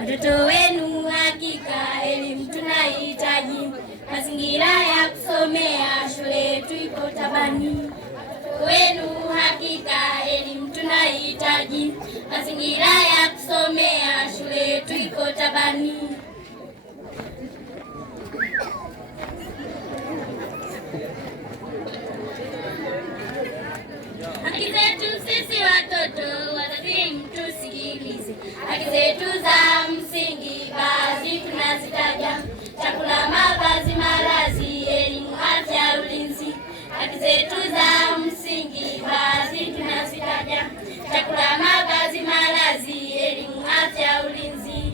watoto wenu hakika elimu tunahitaji, mazingira ya kusomea shule yetu iko tabani. Watoto wenu hakika elimu tunahitaji, mazingira ya kusomea shule yetu iko tabani. Haki zetu sisi watoto, wazazi mtusikilize. Haki zetu za msingi baadhi tunazitaja: chakula, mavazi, malazi, elimu, afya, ulinzi. Haki zetu za msingi baadhi tunazitaja: chakula, mavazi, malazi, elimu, afya, ulinzi.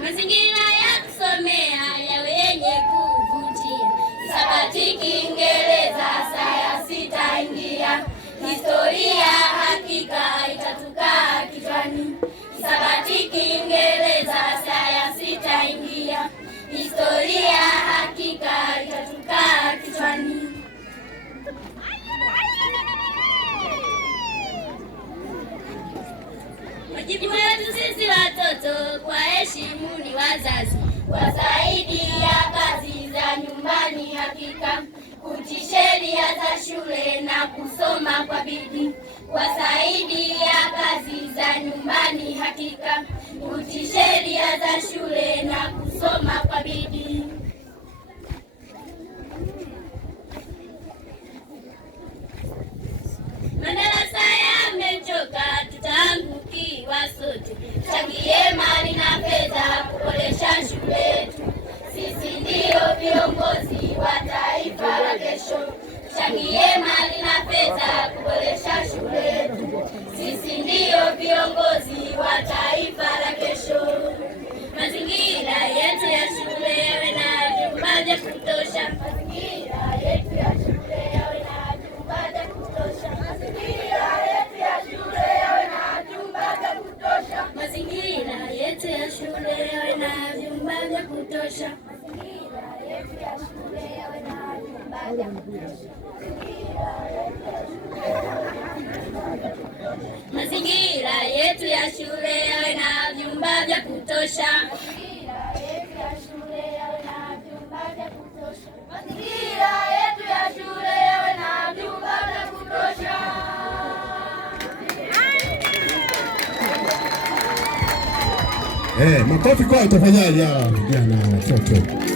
Mazingira ya kusomea yawe yenye kuvutia, hisabati, Kiingereza, sayansi itaingia, historia hakika itatukaa kichwani. Hisabati, Kiingereza, sayansi itaingia, historia hakika itatukaa kichwani. Wajibu wetu sisi watoto kuwaheshimu ni wazazi, wasaidia kazi za nyumbani hakika, kutii sheria za shule na kusoma kwa bidii. Wasaidia kazi za nyumbani hakika, kutii sheria za shule na kusoma kwa bidii. Madarasa yamechoka, tutaangukiwa sote. Changie mali na fedha kuboresha shule yetu. Sisi ndio viongozi wa taifa la kesho. Changie mali na fedha kuboresha shule yetu. Sisi ndio viongozi wa taifa la kesho. Mazingira yetu ya shule yawe na vyumba vya kutosha. Mazingira yetu ya shule yawe na vyumba vya kutosha. Mazingira yetu ya shule yawe na vyumba vya kutosha. Mazingira yetu ya shule yawe na vyumba vya kutosha. Mazingira yetu ya shule yawe na vyumba vya kutosha. Mazingira yetu ya shule yawe na vyumba vya kutosha. Mazingira yetu ya shule yawe na vyumba vya kutosha. Makofi kwa utafanyaje hawa vijana watoto.